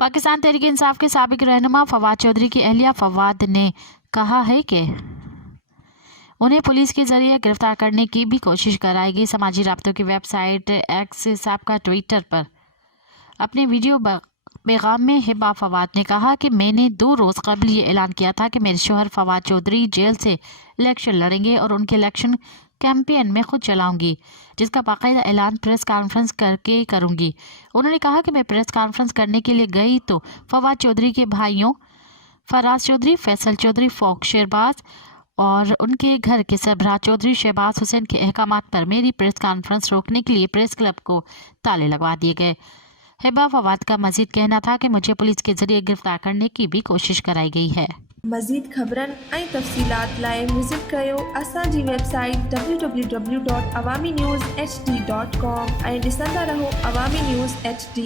पाकिस्तान तहरीक इंसाफ के साबिक रहनुमा फवाद चौधरी की अहलिया फवाद ने कहा है कि उन्हें पुलिस के जरिए गिरफ्तार करने की भी कोशिश कराएगी। समाजी राब्तों की वेबसाइट एक्स साबका ट्विटर पर अपने वीडियो पैगाम में हिबा फवाद ने कहा कि मैंने 2 रोज़ कबल ये ऐलान किया था कि मेरे शोहर फवाद चौधरी जेल से इलेक्शन लड़ेंगे और उनके इलेक्शन कैंपेन में खुद चलाऊंगी, जिसका बाकायदा ऐलान प्रेस कॉन्फ्रेंस करके करूंगी। उन्होंने कहा कि मैं प्रेस कॉन्फ्रेंस करने के लिए गई तो फवाद चौधरी के भाइयों फराज चौधरी, फैसल चौधरी, फ़ोक शहबाज और उनके घर के सरबराह चौधरी शहबाज हुसैन के अहकामात पर मेरी प्रेस कॉन्फ्रेंस रोकने के लिए प्रेस क्लब को ताले लगवा दिए गए। हिबा फवाद का मजीद कहना था कि मुझे पुलिस के जरिए गिरफ्तार करने की भी कोशिश कराई गई है। मज़ीद ख़बरनि ऐं तफ़सीलात लाइ विज़िट कयो असांजी वेबसाइट www.awamiNewsHD.com ऐं ॾिसंदा रहो अवामी न्यूज़ HD।